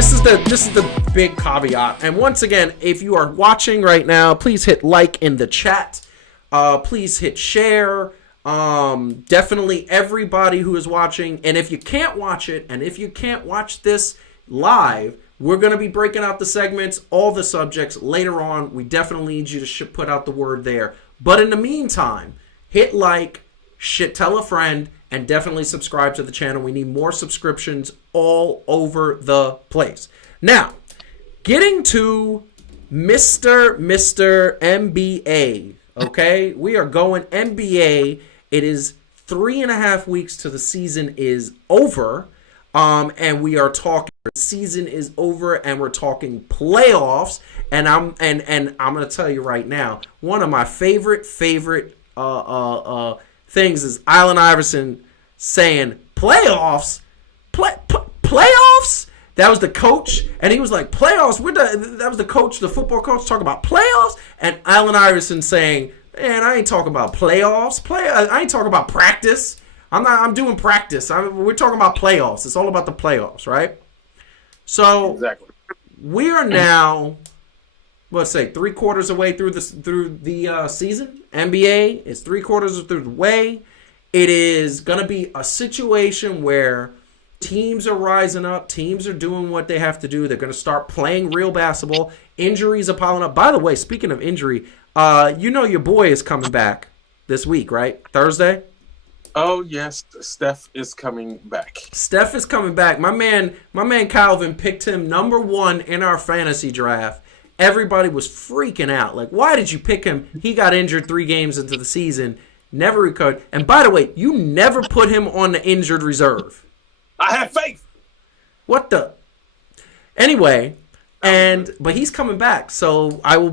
the big caveat. And once again, if you are watching right now, please hit like in the chat. Please hit share. Definitely everybody who is watching. And if you can't watch it, and if you can't watch this live, we're going to be breaking out the segments, all the subjects later on. We definitely need you to put out the word there. But in the meantime, hit like, tell a friend, and definitely subscribe to the channel. We need more subscriptions all over the place. Now, getting to Mr. NBA, okay? We are going NBA. It is 3.5 weeks till the season is over. And we are talking season is over and we're talking playoffs. And I'm going to tell you right now, one of my favorite things is Allen Iverson saying playoffs, playoffs. That was the coach, and he was like playoffs. That was the coach, the football coach, talking about playoffs, and Allen Iverson saying, "Man, I ain't talking about playoffs. I ain't talking about practice. I'm doing practice. We're talking about playoffs. It's all about the playoffs, right?" So exactly. We are now, let's say, 3/4 away through the season. NBA is 3/4 through the way. It is going to be a situation where teams are rising up. Teams are doing what they have to do. They're going to start playing real basketball. Injuries are piling up. By the way, speaking of injury, your boy is coming back this week, right? Thursday? Oh, yes. Steph is coming back. Steph is coming back. My man Calvin picked him number 1 in our fantasy draft. Everybody was freaking out. Like, why did you pick him? He got injured 3 games into the season. Never recovered. And by the way, you never put him on the injured reserve. I have faith. What the? Anyway, but he's coming back, so I will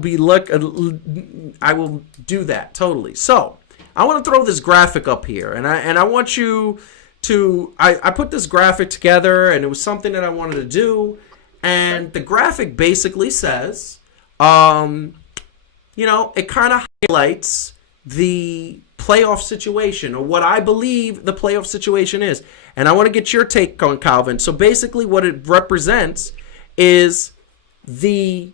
I will do that totally. So I want to throw this graphic up here, and I want you to. I put this graphic together, and it was something that I wanted to do, and the graphic basically says, it kind of highlights the playoff situation, or what I believe the playoff situation is. And I want to get your take on Calvin. So basically what it represents is the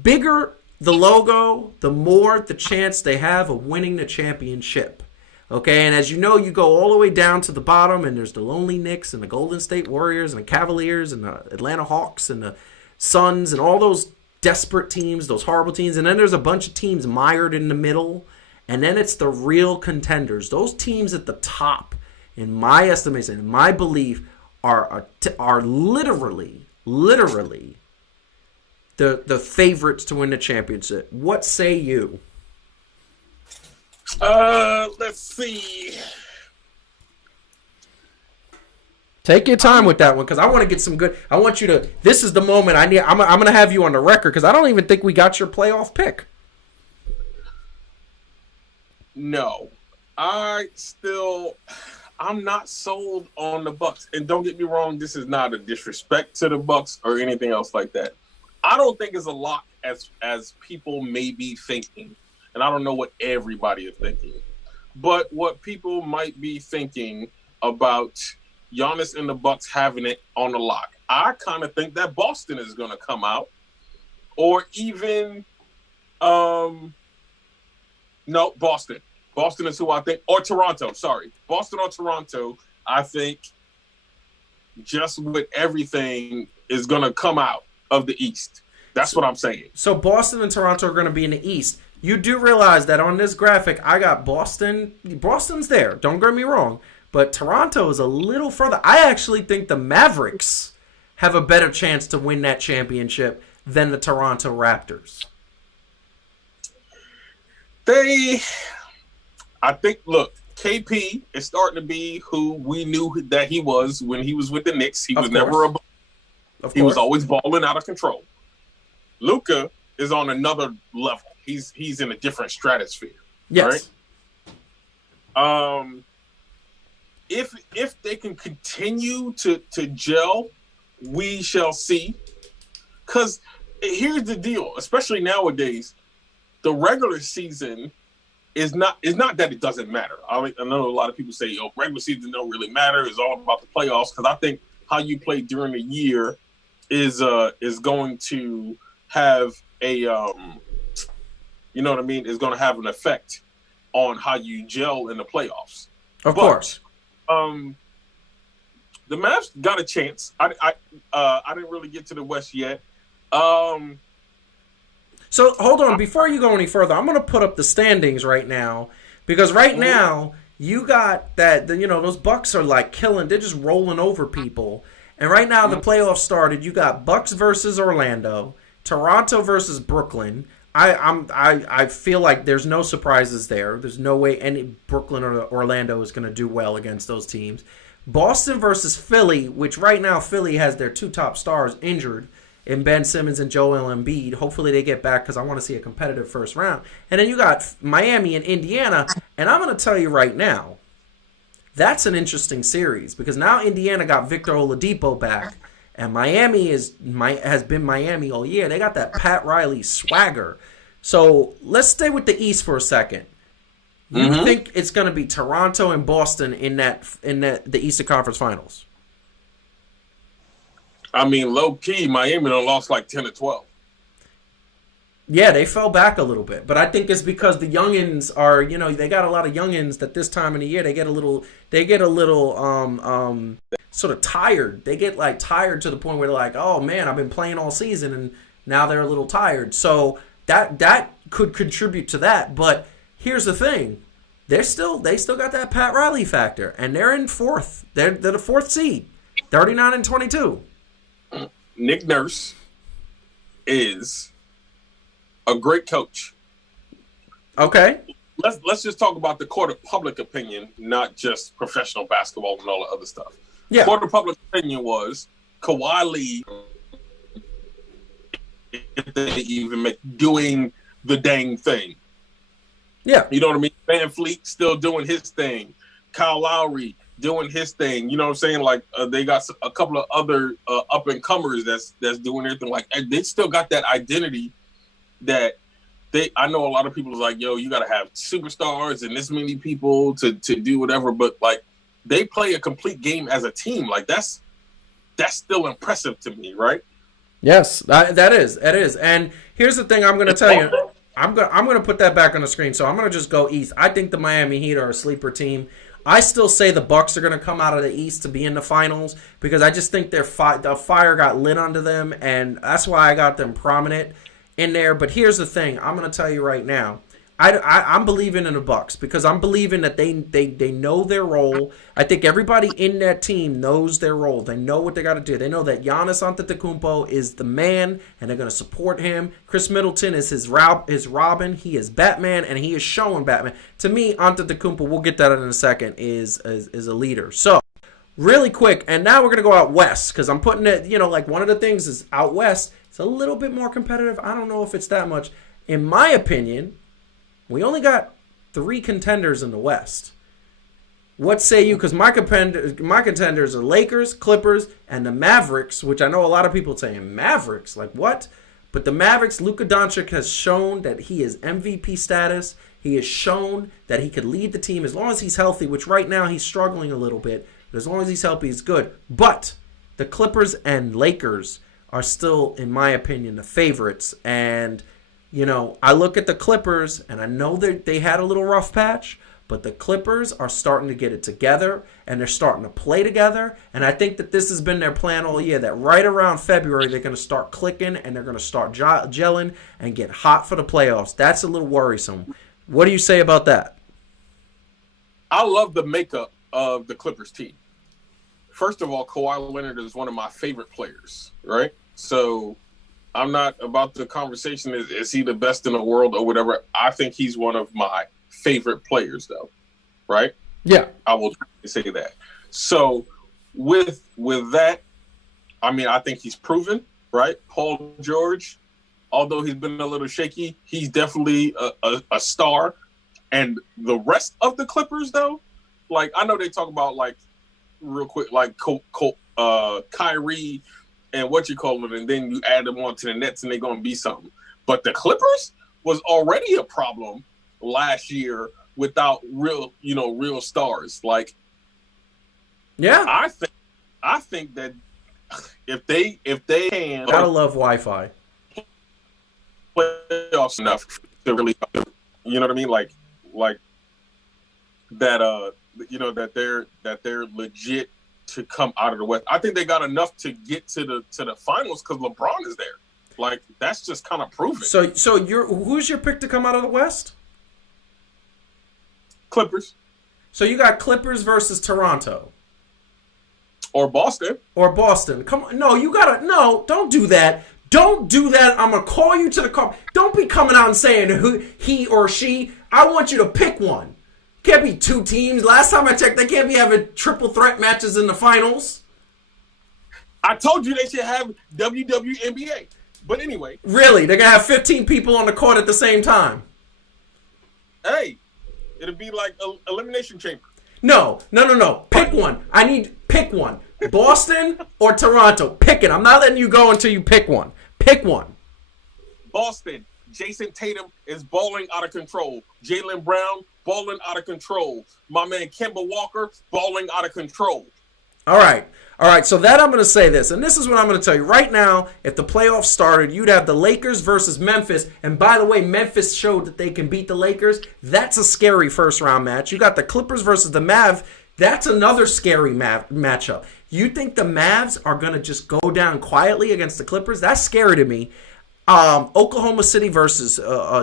bigger the logo, the more the chance they have of winning the championship. Okay, and as you know, you go all the way down to the bottom, and there's the Lonely Knicks and the Golden State Warriors and the Cavaliers and the Atlanta Hawks and the Suns and all those desperate teams, those horrible teams. And then there's a bunch of teams mired in the middle. And then it's the real contenders. Those teams at the top, in my estimation, in my belief, are literally the favorites to win the championship. What say you? Let's see. Take your time with that one, because I want to get some good. I want you to. This is the moment I need. I'm going to have you on the record, because I don't even think we got your playoff pick. No, I'm not sold on the Bucks. And don't get me wrong, this is not a disrespect to the Bucks or anything else like that. I don't think it's a lock as people may be thinking. And I don't know what everybody is thinking. But what people might be thinking about Giannis and the Bucks having it on the lock, I kind of think that Boston is going to come out. Or even no, Boston. Boston is who I think, or Toronto, sorry. Boston or Toronto, I think just with everything is going to come out of the East. That's what I'm saying. So Boston and Toronto are going to be in the East. You do realize that on this graphic, I got Boston. Boston's there, don't get me wrong. But Toronto is a little further. I actually think the Mavericks have a better chance to win that championship than the Toronto Raptors. I think, look, KP is starting to be who we knew that he was when he was with the Knicks. He was never he was always balling out of control. Luka is on another level. He's in a different stratosphere. Yes. Right? If they can continue to gel, we shall see. Because here's the deal, especially nowadays, the regular season is not that it doesn't matter. I know a lot of people say, regular season don't really matter. It's all about the playoffs. Because I think how you play during the year is going to have a you know what I mean, is going to have an effect on how you gel in the playoffs. Of course. The Mavs got a chance. I didn't really get to the West yet. So hold on, before you go any further, I'm going to put up the standings right now, because right now you got that, those Bucks are like killing, they're just rolling over people. And right now the playoffs started. You got Bucks versus Orlando, Toronto versus Brooklyn. I feel like there's no surprises there. There's no way any Brooklyn or Orlando is going to do well against those teams. Boston versus Philly, which right now Philly has their two top stars injured in Ben Simmons and Joel Embiid. Hopefully they get back, because I want to see a competitive first round. And then you got Miami and Indiana. And I'm going to tell you right now, that's an interesting series, because now Indiana got Victor Oladipo back, and Miami has been Miami all year. They got that Pat Riley swagger. So let's stay with the East for a second. You think it's going to be Toronto and Boston in the Eastern Conference Finals? I mean, low key, Miami done lost like 10 or 12. Yeah, they fell back a little bit, but I think it's because the youngins are, they got a lot of youngins that this time of the year they get a little sort of tired. They get like tired to the point where they're like, oh man, I've been playing all season, and now they're a little tired. So that could contribute to that. But here's the thing. They still got that Pat Riley factor, and they're in fourth. They're the fourth seed, 39-22. Nick Nurse is a great coach. Okay. Let's just talk about the court of public opinion, not just professional basketball and all the other stuff. Yeah. Court of public opinion was Kawhi Lee, if they even make doing the dang thing. Yeah. You know what I mean? Van Fleet still doing his thing. Kyle Lowry doing his thing. You know what I'm saying? Like they got a couple of other up and comers that's doing everything. Like they still got that identity that I know a lot of people is like, yo, you got to have superstars and this many people to do whatever. But like they play a complete game as a team. Like that's still impressive to me, right? Yes, that is. And here's the thing I'm going to tell you. I'm going to put that back on the screen. So I'm going to just go East. I think the Miami Heat are a sleeper team. I still say the Bucks are going to come out of the East to be in the finals, because I just think the fire got lit under them, and that's why I got them prominent in there. But here's the thing. I'm going to tell you right now. I'm believing in the Bucks, because I'm believing that they know their role. I think everybody in that team knows their role. They know what they got to do. They know that Giannis Antetokounmpo is the man, and they're going to support him. Chris Middleton is his Robin. He is Batman, and he is showing Batman. To me, Antetokounmpo, we'll get that in a second, is a leader. So, really quick, and now we're going to go out west, because I'm putting it, like one of the things is out west, it's a little bit more competitive. I don't know if it's that much. In my opinion, we only got 3 contenders in the West. What say you? Because my contenders are Lakers, Clippers, and the Mavericks, which I know a lot of people saying, Mavericks? Like what? But the Mavericks, Luka Doncic has shown that he is MVP status. He has shown that he could lead the team as long as he's healthy, which right now he's struggling a little bit. But as long as he's healthy, he's good. But the Clippers and Lakers are still, in my opinion, the favorites. And I look at the Clippers, and I know that they had a little rough patch, but the Clippers are starting to get it together, and they're starting to play together. And I think that this has been their plan all year, that right around February, they're going to start clicking, and they're going to start gelling and get hot for the playoffs. That's a little worrisome. What do you say about that? I love the makeup of the Clippers team. First of all, Kawhi Leonard is one of my favorite players, right? So I'm not about the conversation, is he the best in the world or whatever. I think he's one of my favorite players, though, right? Yeah. I will say that. So with that, I mean, I think he's proven, right? Paul George, although he's been a little shaky, he's definitely a star. And the rest of the Clippers, though, like I know they talk about like real quick, like Kyrie and and then you add them on to the Nets and they're going to be something. But the Clippers was already a problem last year without real stars. Like, yeah, I think that if they can Gotta love Wi-Fi. playoffs enough to really, you know what I mean? Like that. You know that they're legit to come out of the West. I think they got enough to get to the finals because LeBron is there. Like that's just kind of proven. So who's your pick to come out of the West? Clippers So you got Clippers versus Toronto or Boston. or Boston. Come on, no, don't do that. Don't do that. I'm gonna call you to the car. Don't be coming out and saying who he or she. I want you to pick one. Can't be two teams. Last time I checked, they can't be having triple threat matches in the finals. I told you they should have WWNBA. But anyway. Really? They're going to have 15 people on the court at the same time. Hey, it'll be like an elimination chamber. No. Pick one. Pick one. Boston or Toronto. Pick it. I'm not letting you go until you pick one. Pick one. Boston. Jason Tatum is balling out of control. Jaylen Brown, balling out of control. My man Kemba Walker, balling out of control. All right. So that I'm going to say this, and this is what I'm going to tell you. Right now, if the playoffs started, you'd have the Lakers versus Memphis. And by the way, Memphis showed that they can beat the Lakers. That's a scary first-round match. You got the Clippers versus the Mavs. That's another scary matchup. You think the Mavs are going to just go down quietly against the Clippers? That's scary to me. Oklahoma City versus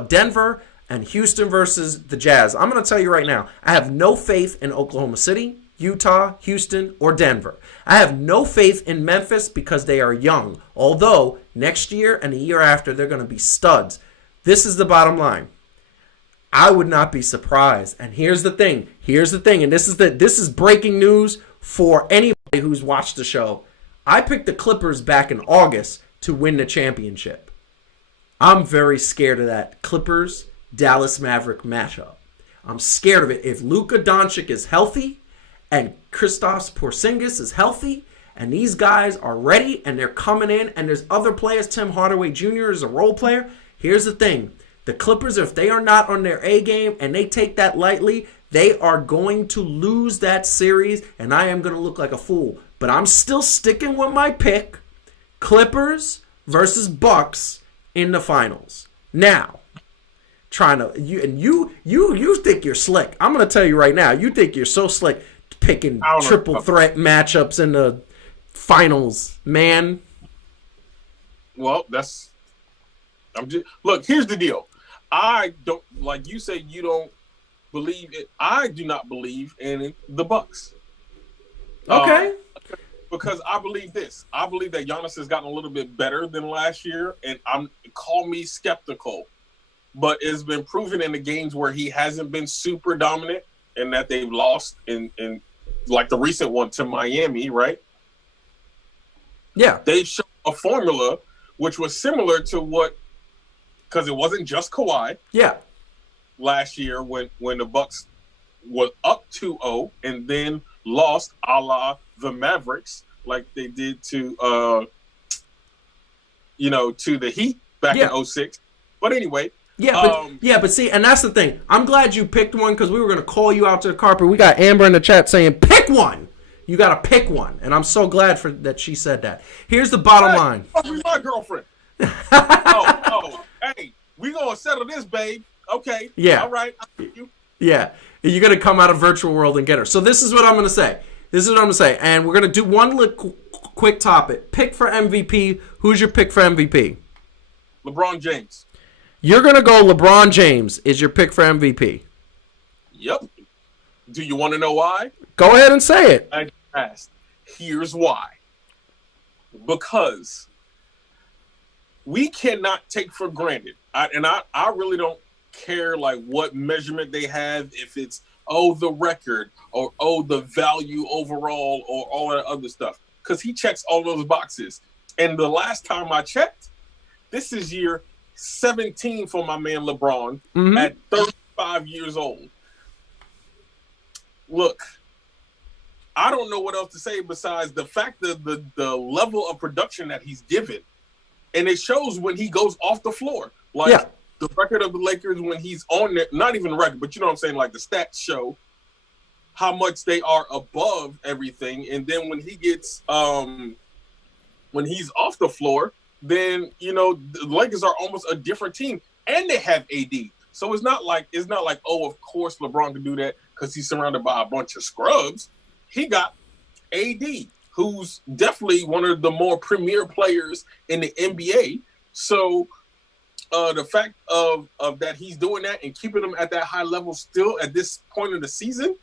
Denver, and Houston versus the Jazz. I'm going to tell you right now, I have no faith in Oklahoma City, Utah, Houston, or Denver. I have no faith in Memphis because they are young. Although, next year and the year after, they're going to be studs. This is the bottom line. I would not be surprised. And here's the thing. And this is breaking news for anybody who's watched the show. I picked the Clippers back in August to win the championship. I'm very scared of that Clippers-Dallas Maverick matchup. I'm scared of it. If Luka Doncic is healthy and Kristaps Porzingis is healthy and these guys are ready and they're coming in and there's other players, Tim Hardaway Jr. is a role player, here's the thing. The Clippers, if they are not on their A game and they take that lightly, they are going to lose that series and I am going to look like a fool. But I'm still sticking with my pick, Clippers versus Bucks in the finals. Now, you think you're slick. I'm gonna tell you right now, you think you're so slick picking triple threat matchups in the finals, man. Well, look, here's the deal. I don't, like you say, you don't believe it. I do not believe in the Bucks. Okay. Because I believe this. I believe that Giannis has gotten a little bit better than last year, and call me skeptical, but it's been proven in the games where he hasn't been super dominant and that they've lost in like the recent one to Miami, right? Yeah. They showed a formula which was similar to because it wasn't just Kawhi. Yeah. Last year when the Bucks was up 2-0 and then lost a la the Mavericks, like they did to the Heat back in 2006. But anyway. But see, and that's the thing. I'm glad you picked one because we were going to call you out to the carpet. We got Amber in the chat saying, pick one. You got to pick one. And I'm so glad that she said that. Here's the bottom line. My girlfriend. Hey, we going to settle this, babe. Okay. Yeah. All right. I'll pick you. Yeah. You're going to come out of virtual world and get her. So this is what I'm going to say. And we're going to do one quick topic. Pick for MVP. Who's your pick for MVP? LeBron James. You're going to go LeBron James is your pick for MVP. Yep. Do you want to know why? Go ahead and say it. I asked. Here's why. Because we cannot take for granted. I really don't care like what measurement they have, if it's the record or the value overall or all that other stuff, because he checks all those boxes. And the last time I checked, this is year 17 for my man LeBron at 35 years old. Look, I don't know what else to say besides the fact that the level of production that he's given, and it shows when he goes off the floor. The record of the Lakers when he's on there, not even the record, but you know what I'm saying, like the stats show how much they are above everything. And then when he gets when he's off the floor, then the Lakers are almost a different team, and they have AD. So it's not like oh, of course LeBron can do that because he's surrounded by a bunch of scrubs. He got AD, who's definitely one of the more premier players in the NBA. So the fact of that he's doing that and keeping them at that high level still at this point of the season,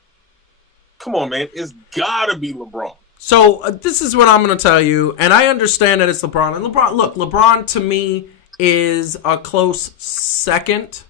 come on, man, it's gotta be LeBron. So this is what I'm going to tell you, and I understand that it's LeBron. And LeBron to me is a close second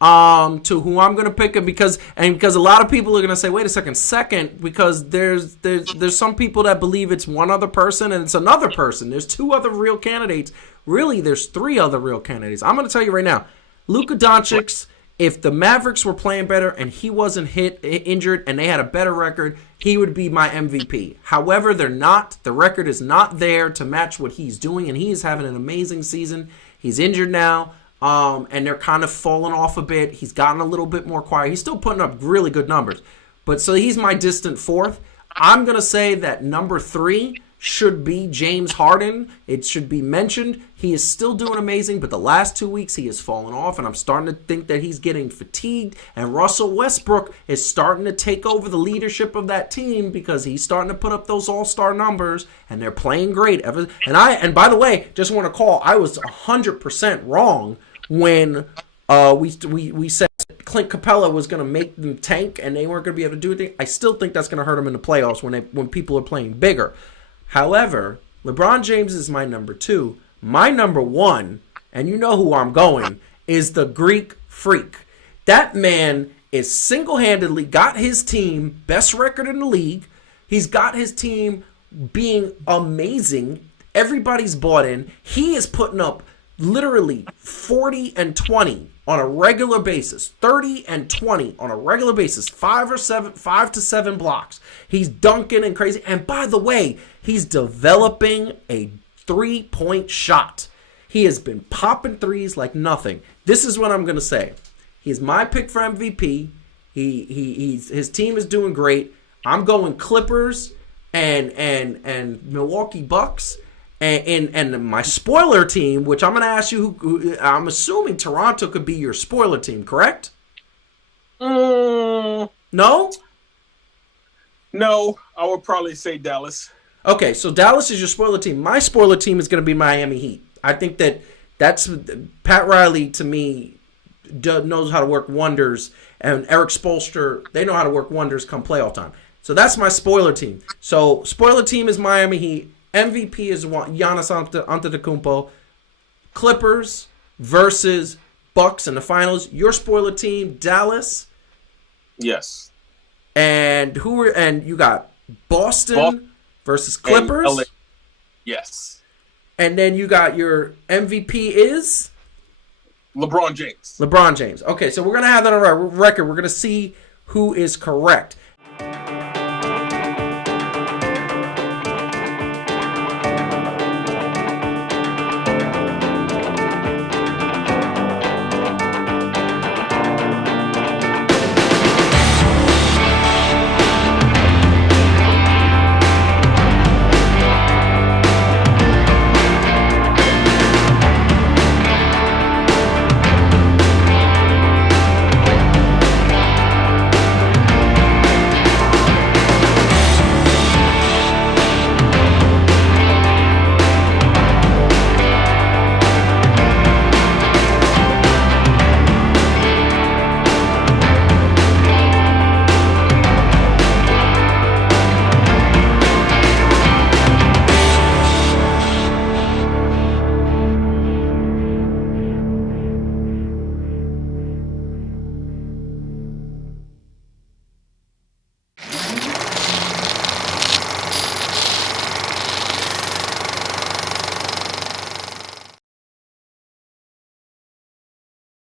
to who I'm going to pick, because a lot of people are going to say, wait a second, because there's some people that believe it's one other person and it's another person. There's two other real candidates. Really, there's three other real candidates. I'm going to tell you right now, Luka Doncic, if the Mavericks were playing better and he wasn't injured and they had a better record, he would be my MVP. However, they're not. The record is not there to match what he's doing, and he is having an amazing season. He's injured now, and they're kind of falling off a bit. He's gotten a little bit more quiet. He's still putting up really good numbers. But so he's my distant fourth. I'm going to say that number 3 should be James Harden. It should be mentioned. He is still doing amazing, but the last 2 weeks he has fallen off, and I'm starting to think that he's getting fatigued. And Russell Westbrook is starting to take over the leadership of that team because he's starting to put up those all-star numbers, and they're playing great. And by the way, just want to call, I was 100% wrong when we said Clint Capella was going to make them tank and they weren't going to be able to do anything. I still think that's going to hurt them in the playoffs when people are playing bigger. However, LeBron James is my number 2. My number 1, and you know who I'm going, is the Greek Freak. That man is single-handedly got his team best record in the league. He's got his team being amazing. Everybody's bought in. He is putting up literally 40 and 20 on a regular basis, 30 and 20 on a regular basis, 5 to 7 blocks. He's dunking and crazy. And by the way, he's developing a 3-point shot. He has been popping threes like nothing. This is what I'm going to say. He's my pick for MVP. His team is doing great. I'm going Clippers and Milwaukee Bucks. And my spoiler team, which I'm going to ask you, who I'm assuming Toronto could be your spoiler team, correct? No? No, I would probably say Dallas. Okay, so Dallas is your spoiler team. My spoiler team is going to be Miami Heat. I think that's Pat Riley, to me, knows how to work wonders, and Eric Spoelstra, they know how to work wonders come playoff time. So that's my spoiler team. So spoiler team is Miami Heat. MVP is Giannis Antetokounmpo. Clippers versus Bucks in the finals. Your spoiler team, Dallas. Yes. And you got Boston versus Clippers. Yes. And then you got your MVP is LeBron James. LeBron James. Okay, so we're gonna have that on our record. We're gonna see who is correct.